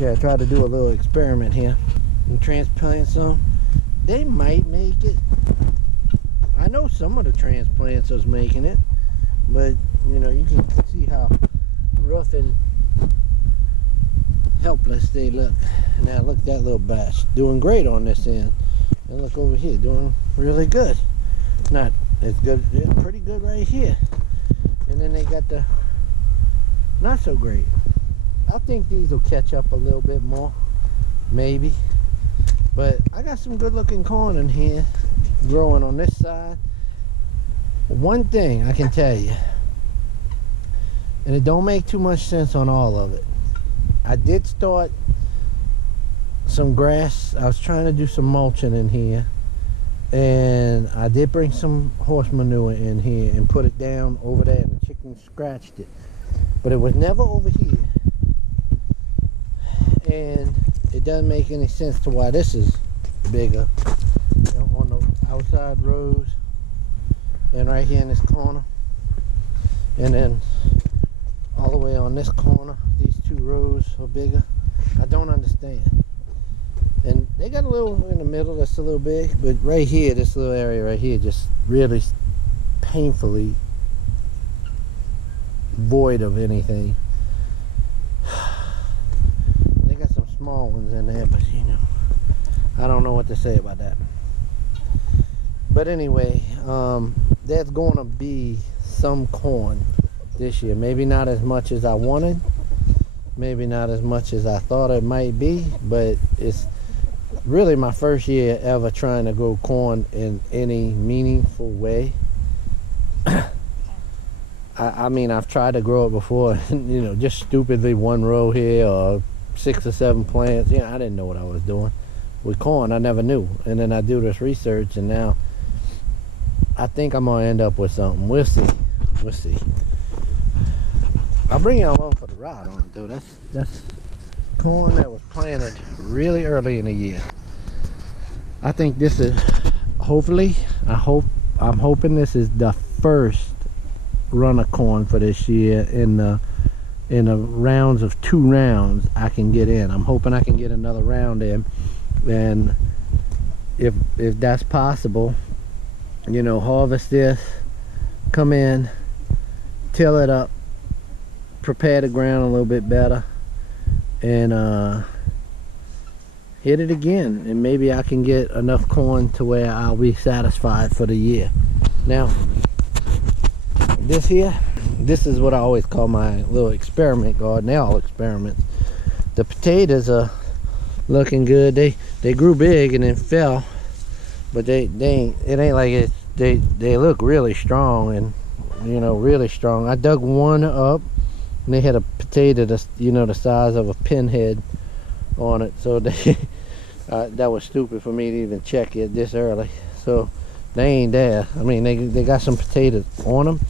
Okay, I tried to do a little experiment here and transplant some. They might make it. I know some of the transplants is making it, but you know, you can see how rough and helpless they look. Now look at that little batch, doing great on this end. And look over here, doing really good. Not as good, it's pretty good right here. And then they got the not so great. I think these will catch up a little bit more, maybe. But I got some good looking corn in here growing on this side. One thing I can tell you, and it don't make too much sense on all of it. I did start some grass. I was trying to do some mulching in here, and I did bring some horse manure in here and put it down over there, and the chickens scratched it, but it was never over here. And it doesn't make any sense to why this is bigger, you know, on the outside rows and right here in this corner, and then all the way on this corner these two rows are bigger. I don't understand. And they got a little in the middle that's a little big, but right here, this little area right here, just really painfully void of anything. They got some small ones in there, but you know, I don't know what to say about that. But anyway, there's going to be some corn this year. Maybe not as much as I wanted, maybe not as much as I thought it might be, but it's really my first year ever trying to grow corn in any meaningful way. I mean, I've tried to grow it before, you know, just stupidly one row here or 6 or 7 plants. You know, I didn't know what I was doing with corn. I never knew. And then I do this research, and now I think I'm gonna end up with something. We'll see. We'll see. I'll bring you along for the ride on it, though. That's corn that was planted really early in the year. I think this is, hopefully, I'm hoping this is the first run of corn for this year in the rounds of 2 rounds I can get in. I'm hoping I can get another round in, and if that's possible, you know, harvest this, come in, till it up, prepare the ground a little bit better, and hit it again, and maybe I can get enough corn to where I'll be satisfied for the year. Now this here, this is what I always call my little experiment garden. They're all experiments. The potatoes are looking good. They grew big and then fell, but it ain't like it. They look really strong, and you know, really strong. I dug one up and they had a potato that's, you know, the size of a pinhead on it, so they that was stupid for me to even check it this early. So they ain't there. I mean, they got some potatoes on them,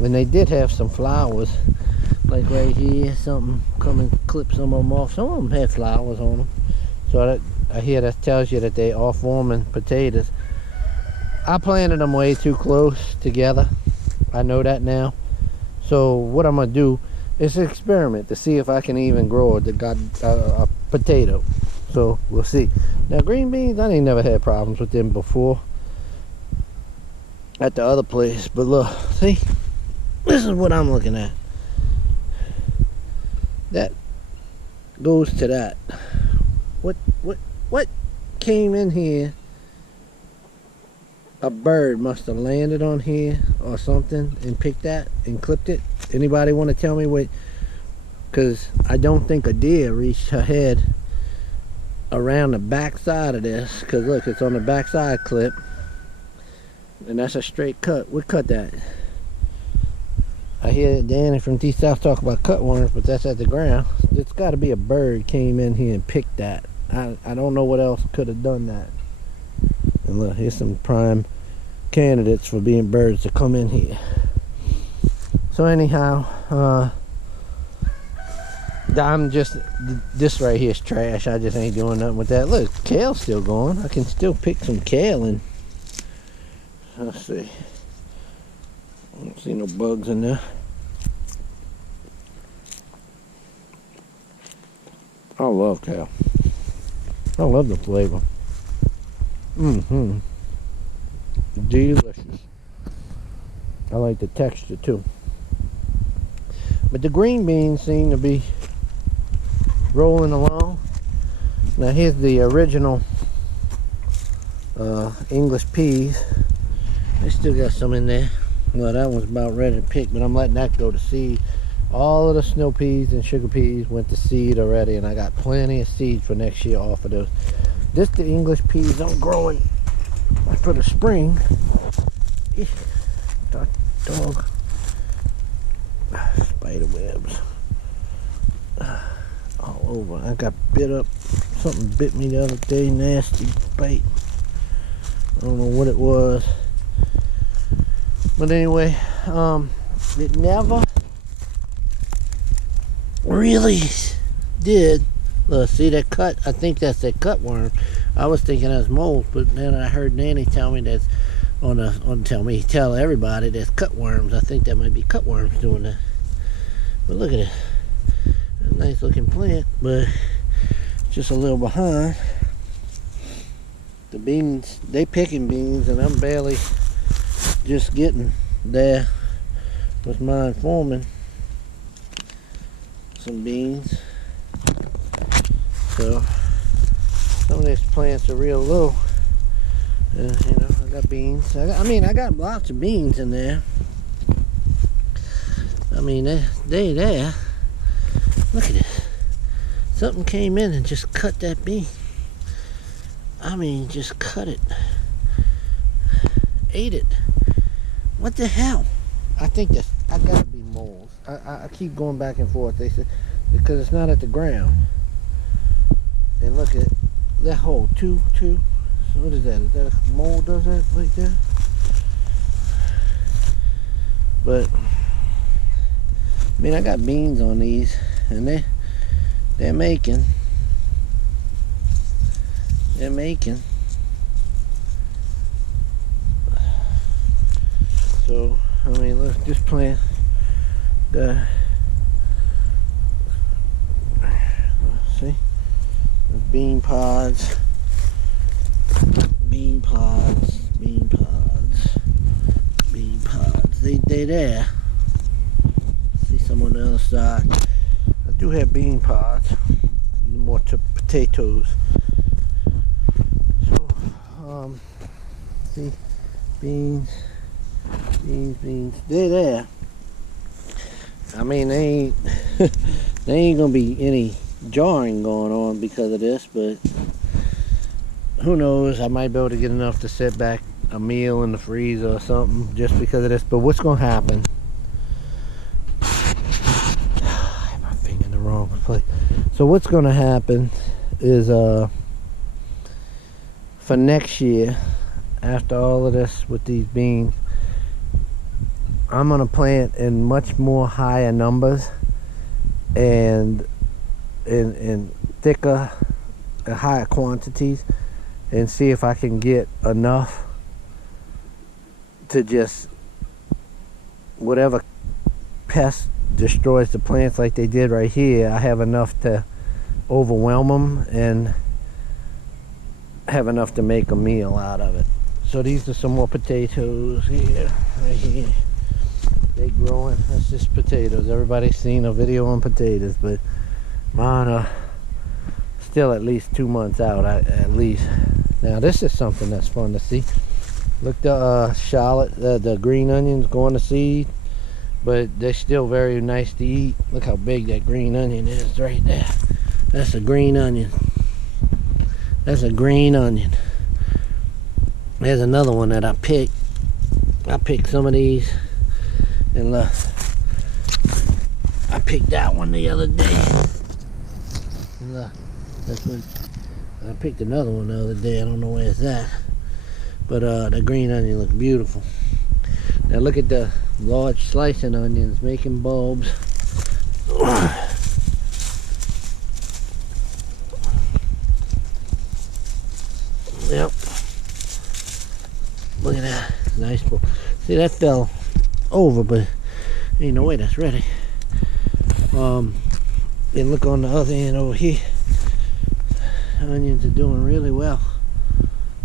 and they did have some flowers, like right here. Something come and clip some of them off. Some of them had flowers on them, so I hear that tells you that they are forming potatoes. I planted them way too close together. I know that now. So what I'm gonna do is an experiment to see if I can even grow a potato. So we'll see. Now green beans, I ain't never had problems with them before at the other place. But look, see, this is what I'm looking at. That goes to that. What came in here? A bird must have landed on here or something and picked that and clipped it. Anybody want to tell me what? Because I don't think a deer reached her head around the back side of this. Because look, it's on the back side clip, and that's a straight cut. We cut that. I hear Danny from D-South talk about cut worms, but that's at the ground. It's got to be a bird came in here and picked that. I don't know what else could have done that. And look, here's some prime candidates for being birds to come in here. So anyhow, I'm just, this right here is trash. I just ain't doing nothing with that. Look, kale's still going. I can still pick some kale in. Let's see. I don't see no bugs in there. Oh love kale. I love the flavor. Delicious. I like the texture too. But the green beans seem to be rolling along. Now here's the original English peas. I still got some in there. Well, that one's about ready to pick, but I'm letting that go to seed. All of the snow peas and sugar peas went to seed already, and I got plenty of seed for next year off of those. This the English peas I'm growing for the spring. Dog. Spider webs all over. I got bit up. Something bit me the other day. Nasty bite. I don't know what it was. But anyway, it never really did. Look, see that cut? I think that's that cutworm. I was thinking that's mold, but then I heard Nanny tell me that's tell everybody that's cutworms. I think that might be cutworms doing that. But look at it. A nice looking plant, but just a little behind. The beans, they picking beans, and I'm barely just getting there with mine forming some beans. So some of these plants are real low. You know, I got beans. I got lots of beans in there. I mean, they there. Look at this. Something came in and just cut that bean. I mean, just cut it. Ate it. What the hell? I think I gotta be moles. I keep going back and forth. They said because it's not at the ground. And look at that hole. Two. So what is that? Is that a mole does that like that? But I mean, I got beans on these, and they're making. They're making. So I mean, look, this plant. See, the bean pods. Bean pods. They there. See some on the other side. I do have bean pods. More to potatoes. So see, beans. They're there. I mean, they ain't gonna be any jarring going on because of this, but who knows? I might be able to get enough to set back a meal in the freezer or something just because of this. But what's gonna happen? I have my finger in the wrong place. So what's gonna happen is for next year, after all of this with these beans, I'm gonna plant in much more higher numbers and in thicker, higher quantities, and see if I can get enough to just whatever pest destroys the plants like they did right here. I have enough to overwhelm them and have enough to make a meal out of it. So these are some more potatoes here, right here. They growing. That's just potatoes. Everybody's seen a video on potatoes, but mine are still at least 2 months out, at least. Now this is something that's fun to see. Look, the shallot, the green onions going to seed, but they're still very nice to eat. Look how big that green onion is right there. That's a green onion. That's a green onion. There's another one that I picked. I picked some of these. And look, I picked that one the other day. And look, that's what I picked another one the other day. I don't know where it's at, but the green onion looks beautiful. Now look at the large slicing onions making bulbs. Yep. Look at that, nice bulb. See, that fell over, but ain't no way that's ready. And look on the other end over here. Onions are doing really well.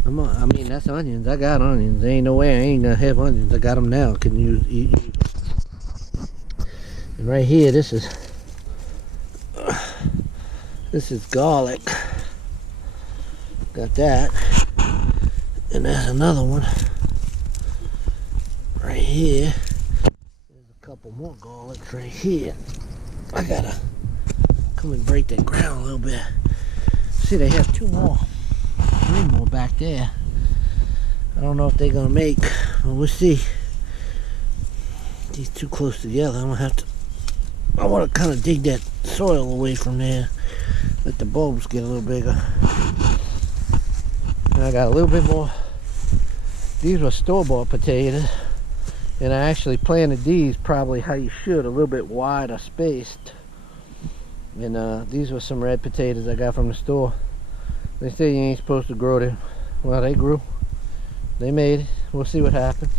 I mean, that's onions. I got onions. There ain't no way I ain't gonna have onions. I got them now. Can you eat them? And right here, this is garlic. Got that. And there's another one right here. There's a couple more garlics right here. I gotta come and break that ground a little bit. See, they have three more back there. I don't know if they're gonna make, but we'll see. These too close together. I'm gonna have to. I want to kind of dig that soil away from there. Let the bulbs get a little bigger. And I got a little bit more. These were store-bought potatoes, and I actually planted these probably how you should, a little bit wider spaced. And these were some red potatoes I got from the store. They say you ain't supposed to grow them. Well, they grew. They made it. We'll see what happens.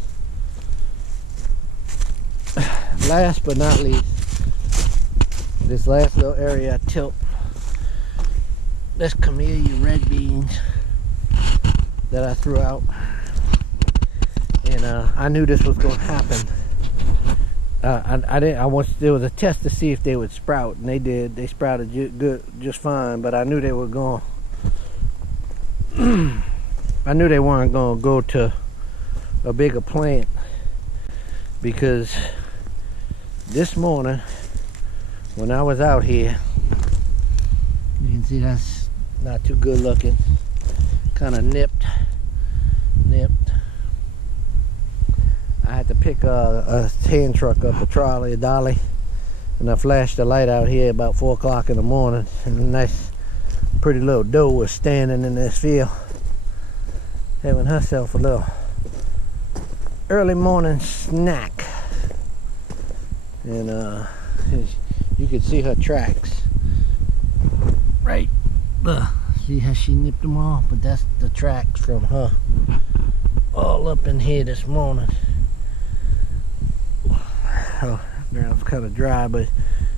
Last but not least, this last little area I tilt. That's camellia red beans that I threw out. And I knew this was going to happen. There was a test to see if they would sprout, and they did. They sprouted just fine, but I knew they were going. I knew they weren't going to go to a bigger plant, because this morning when I was out here, you can see that's not too good looking. Kind of nipped. I had to pick a hand truck up, a trolley, a dolly, and I flashed the light out here about 4 o'clock in the morning, and a nice pretty little doe was standing in this field having herself a little early morning snack. And you could see her tracks right there. See how she nipped them off? But that's the tracks from her all up in here this morning. Oh, ground's kind of dry, but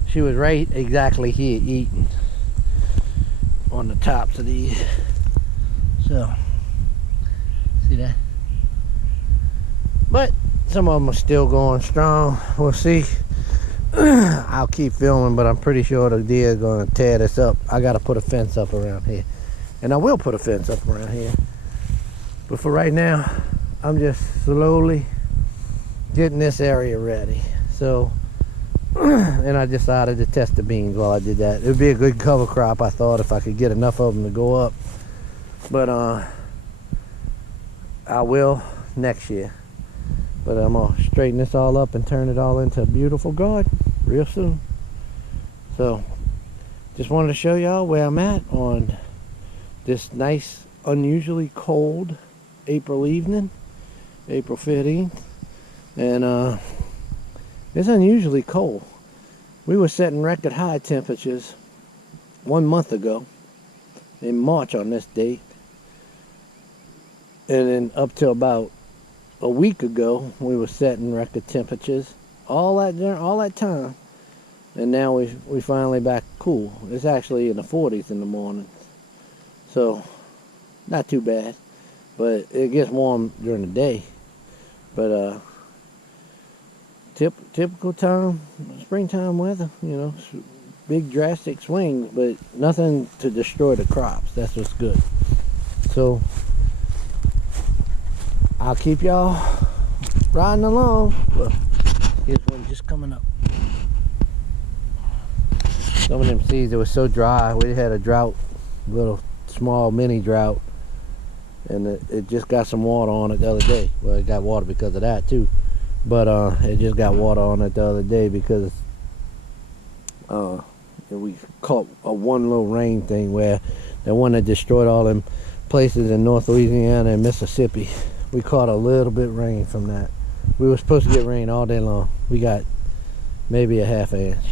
she was right exactly here eating on the tops of these. So, see that? But some of them are still going strong. We'll see. I'll keep filming, but I'm pretty sure the deer are going to tear this up. I got to put a fence up around here, and I will put a fence up around here. But for right now, I'm just slowly getting this area ready. So, and I decided to test the beans while I did that. It would be a good cover crop, I thought, if I could get enough of them to go up. But I will next year. But I'm going to straighten this all up and turn it all into a beautiful garden real soon. So, just wanted to show y'all where I'm at on this nice, unusually cold April evening, April 15th. And it's unusually cold. We were setting record high temperatures 1 month ago in March on this date. And then up till about a week ago, we were setting record temperatures all that time. And now we finally back cool. It's actually in the 40s in the morning. So, not too bad. But it gets warm during the day. But typical time, springtime weather, you know, big drastic swings, but nothing to destroy the crops. That's what's good. So I'll keep y'all riding along. Well, here's one just coming up. Some of them seeds, it was so dry. We had a drought, little small mini drought, and it just got some water on it the other day. Well, it got water because of that too. But it just got water on it the other day because we caught a one little rain thing where the one that destroyed all them places in North Louisiana and Mississippi. We caught a little bit of rain from that. We were supposed to get rain all day long. We got maybe a half inch.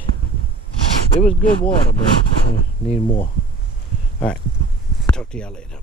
It was good water, but need more. All right, talk to y'all later.